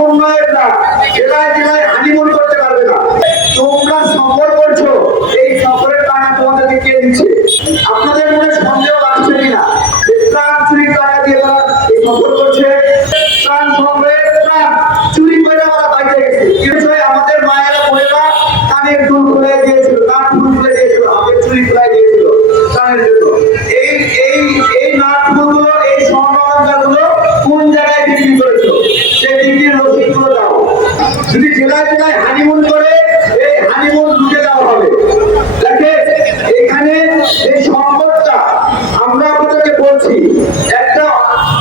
সমন্বয়করা জেলায় জেলায় হানিমুন করতে পারবে না। তোমরা সফর করছো, এই সফরের টাকা তোমাদেরকে কে দিচ্ছে? আপনাদের মনে সন্দেহ আসছে কিনা প্রাণ চুরির টাকা দিয়ে তারা এই সফর করছে? প্রাণ সংগ্রহের প্রাণ চুরি করে ওরা বাইরে গেছে। কি বিষয়? আমাদের মায়েরা বোনেরা কানের দুল খুলে দিয়েছিল, নাক ফুল খুলে দিয়েছিল, হাতের চুরি খুলে দিয়েছিল কানের জন্য। এই এই এই নাক ফুলগুলো, এই স্বর্ণালঙ্কারগুলো কোন জায়গায় বিক্রি করেছো? সেই বিক্রির রসিদগুলো দাও। যদি জেলায় জেলায় হানিমুন করে, এই হানিমুন ঢুকে দেওয়া হবে। দেখে এখানে এই সম্পদটা আমরা আপনাদেরকে বলছি,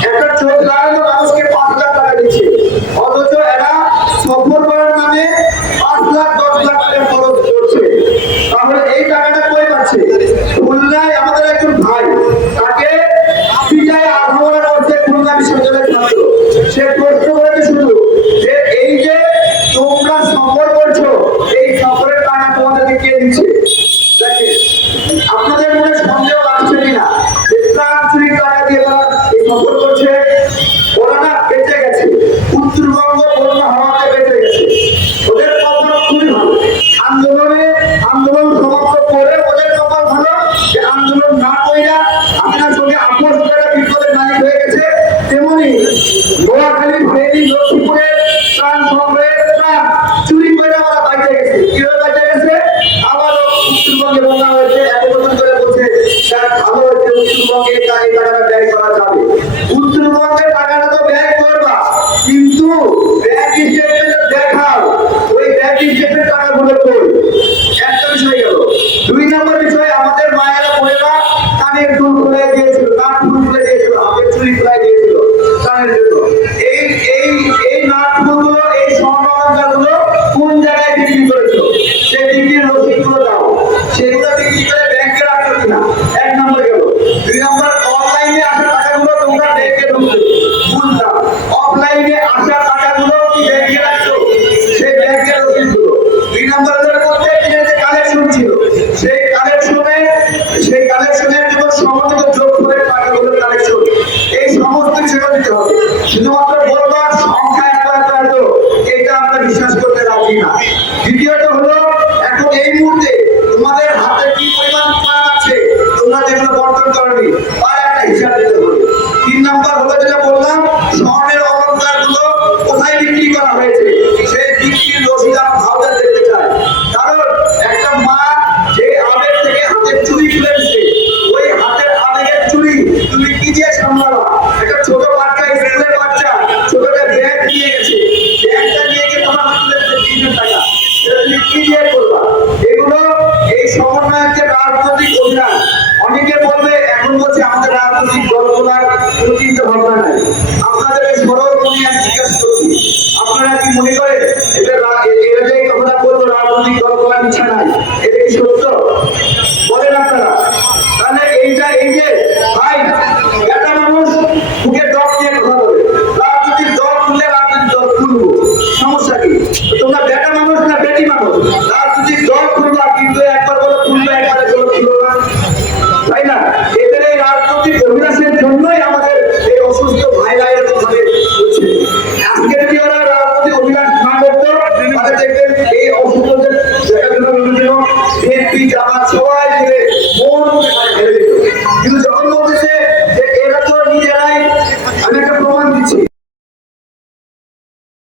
একটা চোখ লাগানো মানুষকে 5 লাখ টাকা দিচ্ছে, অথচ এরা সফর করার নামে 5 লাখ 10 লাখ টাকা খরচ করছে। তাহলে এই টাকাটা কই পাচ্ছে? খুলনায় আমাদের একজন ভাই, তাকে পিটায় আধমরা করছে খুলনা বিশ্ববিদ্যালয়ের ছাত্র। সে প্রশ্ন করেছে শুধু যে এই যে তোমরা সফর করছো, এই সফরের টাকা তোমাদেরকে কে দিচ্ছে? দেখেন, আপনাদের মনে সন্দেহ আসছে কিনা প্রাণ চুরির টাকা দিয়ে তারা এই সফর করছে? ওরা না বেঁচে গেছে, উত্তরবঙ্গ বন্যা হওয়াতে বেঁচে গেছে। ওদের কপাল খুবই ভালো। আন্দোলন সমাপ্ত করে ওদের কপাল ভালো যে আন্দোলন না কইরা আপনার সঙ্গে আপোষ করে বিপদের মালিক হয়ে গেছে। তেমনি নোয়াখালী, ফেনী, লক্ষ্মীপুরের প্রাণ সংগ্রহের প্রাণ চুরি করে ওরা বাইরে গেছে। কিভাবে বাইরে গেছে? আবারও উত্তরবঙ্গে বন্যা হয়েছে, এত বছর ধরে বলছে তার ভালো হচ্ছে, উত্তরবঙ্গে এই টাকাটা ব্যয় করা যাবে। উত্তরবঙ্গের টাকাটা তো ব্যয় করবা, কিন্তু ব্যাংক হিসেবে দেখাও ওই ব্যাংক হিসেবে টাকাগুলো কই। একটা বিষয় গেল। 2 নম্বর বিষয়, আমাদের মায়েরা বোনেরা কানের দুল খুলে দিয়েছিল, নাক ফুল খুলে দিয়েছিল, হাতের চুরি খুলে দিয়েছিল কানের জন্য। এই এই এই নাক ফুলগুলো, এই স্বর্ণালঙ্কারগুলো কোন জায়গায় বিক্রি করেছো? সেই বিক্রির রসিদগুলো দাও। সেগুলো বিক্রি করে ব্যাংকে রাখছো কিনা? 1 নম্বর গেল। 2 নম্বর, অনলাইনে আসা টাকাগুলো তোমরা ব্যাংকে ঢুকছো, বুঝলাম। অফলাইনে আসা টাকাগুলো কি ব্যাংকে রাখছো? সেই ব্যাংকের রসিদগুলো। 2 নম্বর মধ্যে যে কালেকশন ছিল, সেই কালেকশনের জন্য সমন্বিত যোগ করে টাকাগুলোর কালেকশন, এই সমস্ত বিষয়টা দিতে হবে। শুধুমাত্র বলবা সংখ্যা এত এটা আমরা বিশ্বাস করতে রাজি না। দ্বিতীয়ত হলো, এখন এই মুহূর্তে তোমাদের হাতে কি পরিমাণ প্রাণ আছে তোমরা যেগুলো বর্তন করনি, তার একটা হিসাব দিতে হবে। 3 নম্বর হলো যেটা বললাম, স্বর্ণের অলঙ্কারগুলো কোথায় বিক্রি করা হয়েছে সেই বিক্রির রসিদ আমরা ভাউচার দেখতে চাই। কারণ একটা মা যে আবেগ থেকে হাতের চুরি খুলে দিচ্ছে, ওই হাতের আবেগের চুরি তুমি কি দিয়ে সামলাবা? একটা ছোট বাচ্চা, স্কুলের বাচ্চা, ছোটটা ব্যাগ নিয়ে গেছে, ব্যাগটা নিয়ে গিয়ে তোমার হাতে 3 টাকা, সেটা তুমি কি দিয়ে করবে?